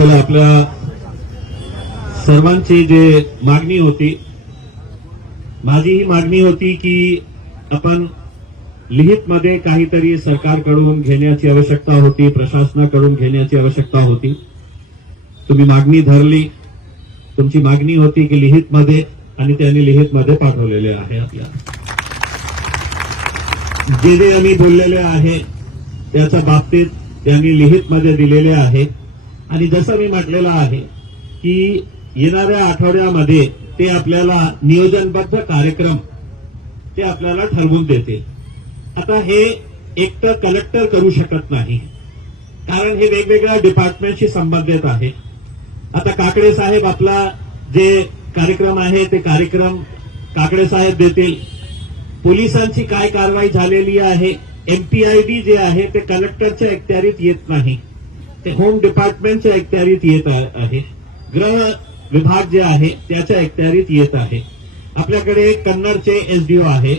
चला आपल्या सर्वांची जे मागणी होती माझी ही मागणी होती की आपण लिहित मध्ये काहीतरी सरकारकडून घेण्याची आवश्यकता होती प्रशासनाकडून घेण्याची आवश्यकता होती. तुम्ही मागणी धरली तुमची मागणी होती की लिहित मध्ये आणि त्यांनी लिहित मध्ये पाठवलेले आहे आपल्या. जे जे आम्ही बोललेले आहे त्याच्या बाबतीत त्यांनी लिहित मध्ये दिलेले आहे. आणि जसं मी म्हटलेलं आहे की येणाऱ्या आठवड्यामध्ये ते आपल्याला नियोजनबद्ध कार्यक्रम ते आपल्याला ठरवून देते आता हे एकटं कलेक्टर करू शकत नाही. कारण हे वेगवेगळ्या डिपार्टमेंटशी संबंधित आहे. आता काकडे साहेब आपला जे कार्यक्रम आहे ते कार्यक्रम काकडे साहेब देतील. पोलिसांची काय कारवाई झालेली आहे एमपीआयडी जे आहे ते कलेक्टरच्या अखत्यारीत येत नाही. ते होम डिपार्टमेंटच्या अखत्यारीत येत आहे. गृह विभाग जे आहे त्याच्या अखत्यारीत येत आहे. आपल्याकडे कन्नडचे एसडीओ आहे.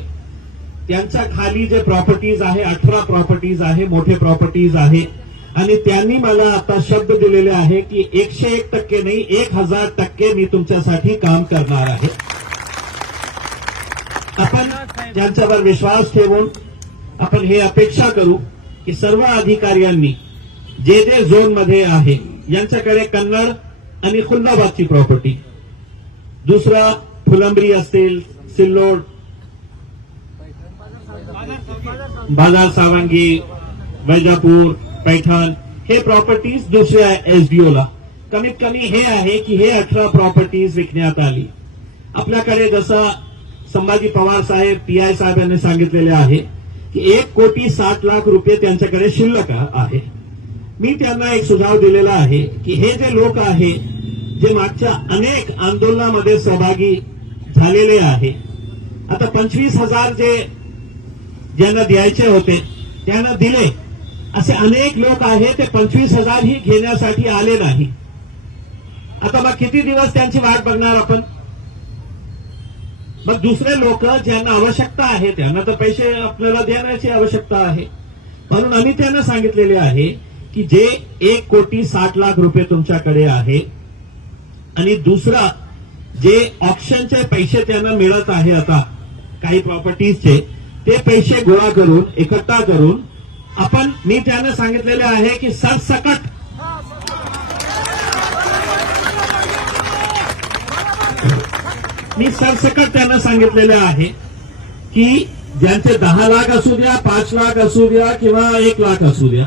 त्यांच्या खाली जे प्रॉपर्टीज आहे अठरा प्रॉपर्टीज आहे मोठे प्रॉपर्टीज आहे. आणि त्यांनी मला आता शब्द दिलेले आहे की एकशे एक टक्के नाही एक हजार टक्के मी तुमच्यासाठी काम करणार आहे. आपण त्यांच्यावर विश्वास ठेवून आपण हे अपेक्षा करू की सर्व अधिकाऱ्यांनी जे जे झोनमध्ये आहे यांच्याकडे कन्नड आणि खुल्लाबादची प्रॉपर्टी दुसरा फुलंबरी असतील सिल्लोड बाजार सावंगी वैजापूर पैठण हे प्रॉपर्टीज दुसऱ्या एसडीओला कमीत कमी हे आहे की हे अठरा प्रॉपर्टीज विकण्यात आली. आपल्याकडे जसं संभाजी पवार साहेब पीआय साहेब यांनी सांगितलेले आहे की एक कोटी साठ लाख रुपये त्यांच्याकडे शिल्लक आहे. मी त्यांना एक सुझाव दिलेला आहे की हे जे लोक आहे जे मागच्या अनेक आंदोलनामध्ये सहभागी झालेले आहे आता पंचवीस हजार जे ज्यांना द्यायचे होते त्यांना दिले. असे अनेक लोक आहेत ते पंचवीस हजार ही घेण्यासाठी आले नाही. आता मग किती दिवस त्यांची वाट बघणार आपण? मग दुसरे लोक ज्यांना आवश्यकता आहे त्यांना तर पैसे आपल्याला देण्याची आवश्यकता आहे. म्हणून आम्ही त्यांना सांगितलेले आहे की जे एक कोटी साठ लाख रुपये तुमच्याकडे आहे आणि दुसरा जे ऑप्शनचे पैसे त्यांना मिळत आहे आता काही प्रॉपर्टीजचे ते पैसे गोळा करून एकत्र करून आपण मी त्यांना सांगितलेले आहे की सरसकट मी सरसकट त्यांना सांगितलेले आहे की ज्यांचे दहा लाख असू द्या पाच लाख असू द्या किंवा एक लाख असू द्या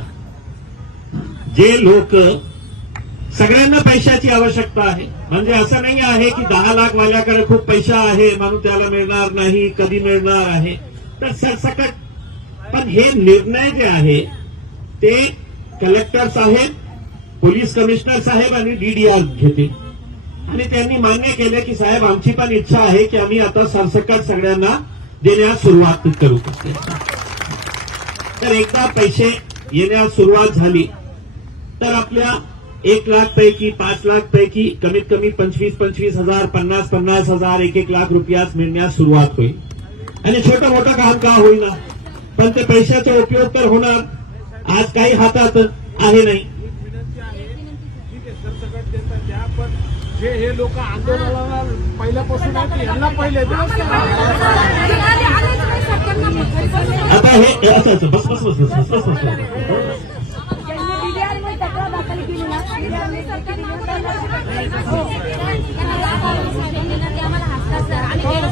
जे लोक सगळ्यांना पैशाची आवश्यकता आहे. म्हणजे असं नाही आहे की दहा लाख वाल्याकडे खूप पैसा आहे म्हणून त्याला मिळणार नाही कधी मिळणार आहे. तर सरसकट पण हे निर्णय जे आहे ते कलेक्टर साहेब पोलीस कमिशनर साहेब आणि डीडीआर घेतील. आणि त्यांनी मान्य केले की साहेब आमची पण इच्छा आहे की आम्ही आता सरसकट सगळ्यांना देण्यास सुरुवात करू. तर एकदा पैसे येण्यास सुरुवात झाली. तर आपल्या एक लाख पैकी पाच लाख पैकी कमीत कमी पंचवीस पंचवीस हजार पन्नास पन्नास हजार एक एक लाख रुपयास मिळण्यास सुरुवात होईल. आणि छोटं मोठं काम का होईना. पण ते पैशाचा उपयोग तर होणार. आज काही हातात आहे नाही. जे हे लोक आंदोलनाला पहिल्यापासून यांना पहिले आता हे हे असं असं बस बस बस बस बस बस बस.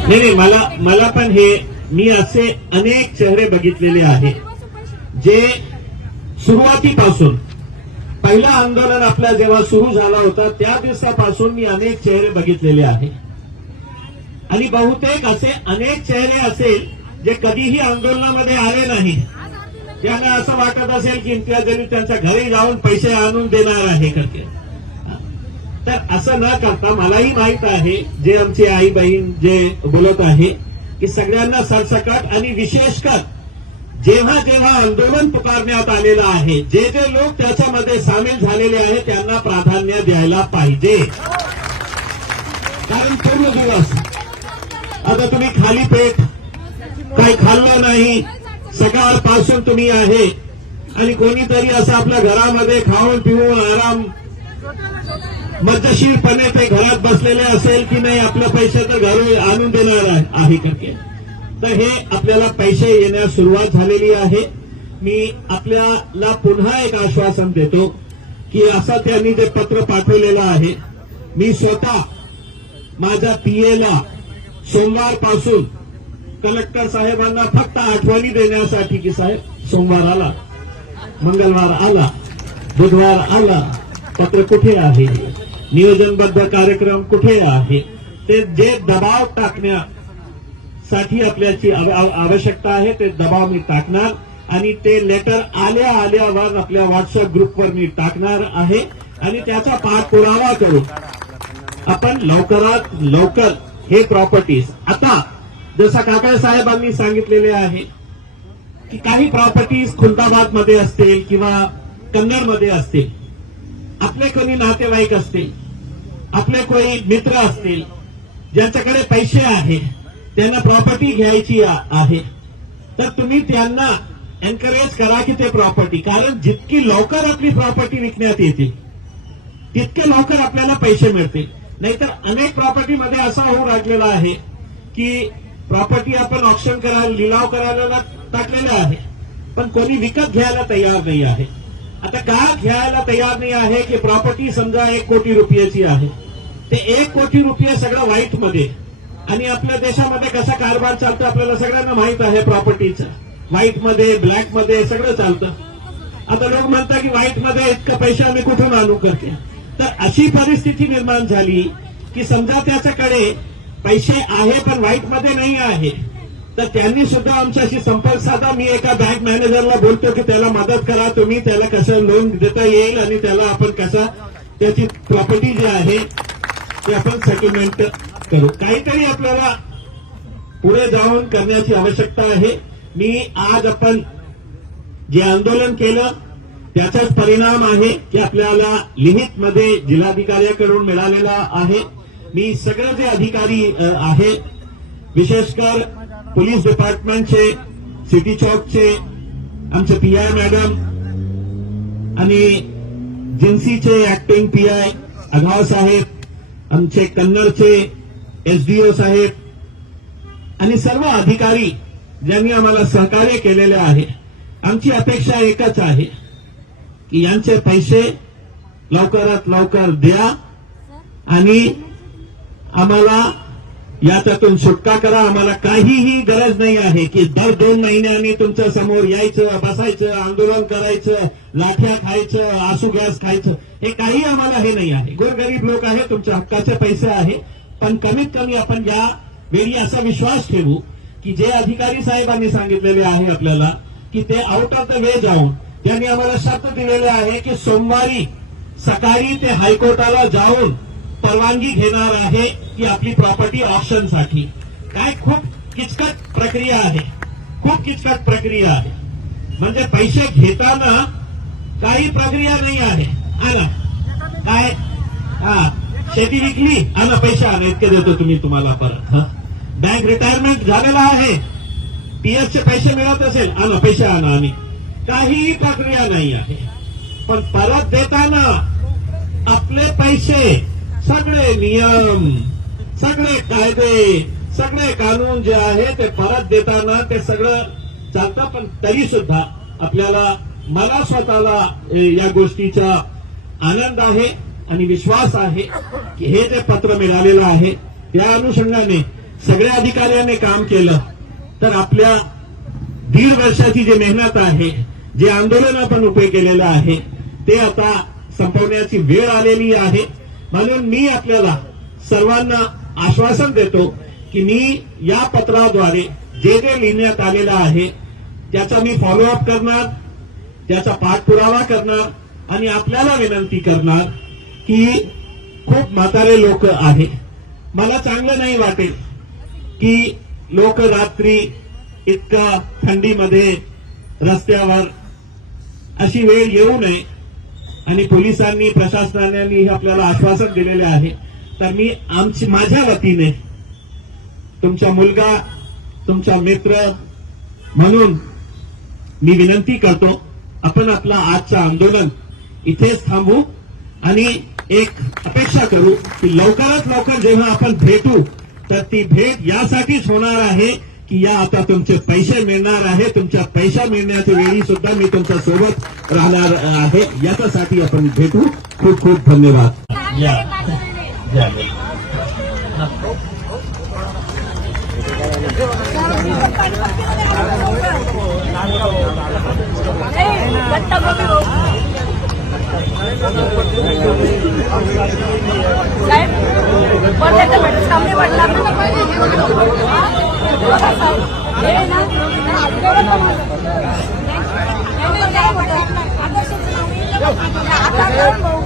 नाही नाही मला मला पण हे मी असे अनेक चेहरे बघितलेले आहे. जे सुरुवातीपासून पहिलं आंदोलन आपला जेव्हा सुरू झाला होता त्या दिवसापासून मी अनेक चेहरे बघितलेले आहे. आणि बहुतेक असे अनेक चेहरे असेल जे कधीही आंदोलनामध्ये आले नाही. ज्यांना असं वाटत असेल की इम्तियाजनी त्यांच्या घरी जाऊन पैसे आणून देणार आहे करते तर असं न करता मलाही माहीत आहे जे आमचे आई बहीण जे बोलत आहे की सगळ्यांना सरसकट आणि विशेषकर जेव्हा जेव्हा आंदोलन पुकारण्यात आलेलं आहे जे जे लोक त्याच्यामध्ये सामील झालेले आहेत त्यांना प्राधान्य द्यायला पाहिजे. कारण पूर्ण दिवस आता तुम्ही खाली पेट काही खाल्लं नाही सकाळपासून तुम्ही आहे. आणि कोणीतरी असं आपल्या घरामध्ये खाऊन पिऊन आराम मजेशीरपणे ते घरात बसलेले असेल की नाही आपलं पैसे तर घरी आणून देणार आहे आहे करके तर हे आपल्याला पैसे येण्यास सुरुवात झालेली आहे. मी आपल्याला पुन्हा एक आश्वासन देतो की असं त्यांनी जे पत्र पाठवलेलं आहे मी स्वतः माझ्या पीएला सोमवारपासून कलेक्टर साहेबांना फक्त आठवणी देण्यासाठी की साहेब सोमवार आला मंगळवार आला बुधवार आला पत्र कुठे आहे? नियोजनबद्ध कार्यक्रम कुठे आहे? ते जे दबाव टाकण्यासाठी आपल्याची आवश्यकता आहे ते दबाव मी टाकणार आणि ते लेटर आल्या आल्यावर आपल्या व्हॉट्सअप ग्रुपवर मी टाकणार आहे आणि त्याचा पाठपुरावा करू. आपण लवकरात लवकर हे प्रॉपर्टीज आता जसं काकासाहेबांनी सांगितलेले आहे की काही प्रॉपर्टीज खुलताबादमध्ये असतील किंवा कन्नडमध्ये असतील आपले कोणी नातेवाईक असतील आपले कोणी मित्र असतील ज्यांच्याकडे पैसे आहे त्यांना प्रॉपर्टी घ्यायची आहे तर तुम्ही त्यांना एनकरेज करा की ते प्रॉपर्टी कारण जितकी लवकर आपली प्रॉपर्टी विकण्यात येते तितके लवकर आपल्याला पैसे मिळतील. नाहीतर अनेक प्रॉपर्टीमध्ये असा होऊ लागलेला आहे की प्रॉपर्टी आपण ऑप्शन करायला लिलाव करायला टाकलेला आहे. पण कोणी विकत घ्यायला तयार नाही आहे. आता का घ्यायला तयार नाही आहे की प्रॉपर्टी समजा एक कोटी रुपयाची आहे. ते एक कोटी रुपये सगळं व्हाईटमध्ये. आणि आपल्या देशामध्ये कसा कारभार चालतो आपल्याला सगळ्यांना माहीत आहे प्रॉपर्टीचं व्हाईटमध्ये ब्लॅकमध्ये सगळं चालतं. आता लोक म्हणतात की व्हाईटमध्ये इतकं पैसे आम्ही कुठून आणू करते तर अशी परिस्थिती निर्माण झाली की समजा त्याच्याकडे पैसे आहे पण व्हाईटमध्ये नाही आहे. तर त्यांनी सुद्धा आमच्याशी संपर्क साधा. मी एका बँक मॅनेजरला बोलतो की त्याला मदत करा तुम्ही त्याला कसं लोन देता येईल आणि त्याला आपण कसं त्याची प्रॉपर्टी जी आहे ते आपण सेटलमेंट करू. काहीतरी आपल्याला पुढे जाऊन करण्याची आवश्यकता आहे. मी आज आपण जे आंदोलन केलं त्याचाच परिणाम आहे की आपल्याला लिमिटमध्ये जिल्हाधिकाऱ्याकडून मिळालेला आहे. मी सगळे जे अधिकारी अ, आहे विशेषकर पोलीस डिपार्टमेंटचे सिटी चौकचे आमचे पी आय मॅडम आणि जिन्सीचे ऍक्टिंग पी आय अगाव साहेब आमचे कन्नडचे एसडीओ साहेब आणि सर्व अधिकारी ज्यांनी आम्हाला सहकार्य केलेले आहे. आमची अपेक्षा एकच आहे की यांचे पैसे लवकरात लवकर द्या आणि आम्हाला याच्यातून सुटका करा. आम्हाला काहीही गरज नाही आहे की दर दोन महिन्यांनी तुमच्यासमोर यायचं बसायचं आंदोलन करायचं लाठ्या खायचं आसू गॅस खायचं. हे काही आम्हाला हे नाही आहे. गोरगरीब लोक आहे तुमच्या हक्काचे पैसे आहे. पण कमीत कमी आपण या वेळी असा विश्वास ठेवू की जे अधिकारी साहेबांनी सांगितलेले आहे आपल्याला की ते आउट ऑफ द वे जाऊन त्यांनी आम्हाला शर्त दिलेले आहे की सोमवारी सकाळी ते हायकोर्टाला जाऊन परवानगी घेणार आहे की आपली प्रॉपर्टी ऑप्शनसाठी काय खूप किचकट प्रक्रिया आहे. खूप किचकट प्रक्रिया आहे. म्हणजे पैसे घेताना काही प्रक्रिया नाही आहे. आला. काय? हा. शेती विकली. आणा पैसे. आणा इतके देतो तुम्ही तुम्हाला परत बँक रिटायरमेंट झालेला आहे. पीएफचे पैसे मिळत असेल. आणा पैसे आणा आम्ही. काहीही प्रक्रिया नाही आहे. पण परत देताना आपले पैसे सगळे नियम सगळे कायदे सगळे कानून जे आहे ते परत देताना ते सगळं चालतं पण तरी सुद्धा आपल्याला मला स्वतःला या गोष्टीचा आनंद आहे आणि विश्वास आहे की हे जे पत्र मिळालेलं आहे त्या अनुषंगाने सगळ्या अधिकाऱ्यांनी काम केलं. तर आपल्या दीड वर्षाची जी मेहनत आहे जे आंदोलन आपण उभे केलेलं आहे ते आता संपवण्याची वेळ आलेली आहे. म्हणून मी आपल्याला सर्वांना आश्वासन देतो की मी या पत्राद्वारे जे जे लिहिण्यात आलेलं आहे त्याचा मी फॉलोअप करणार त्याचा पाठपुरावा करणार आणि आपल्याला विनंती करणार की खूप म्हातारे लोक आहे. मला चांगलं नाही वाटेल की लोक रात्री इतका थंडीमध्ये रस्त्यावर अशी वेळ येऊ नये. आणि पोलिसांनी प्रशासनाने हे आपल्याला आश्वासन दिलेले आहे. तर मी आमची माझ्या वतीने तुमचा मुलगा तुमचा मित्र म्हणून मी विनंती करतो आपण आपला आजचं आंदोलन इथेच थांबू आणि एक अपेक्षा करू की लवकरात लवकर जेव्हा आपण भेटू तर ती भेट यासाठीच होणार आहे की या आता तुमचे पैसे मिळणार आहे. तुमच्या पैसा मिळण्याच्या वेळी सुद्धा मी तुमच्यासोबत राहणार आहे. याच्यासाठी आपण भेटू. खूप खूप धन्यवाद. या. या. साहेब पण त्याच्या भेटत सामने पडला ना हा? बघा साहेब, हे ना, ना, आपल्याला पण होतं. नाही, नाही, नाही, होतं. आदर्शचं नाव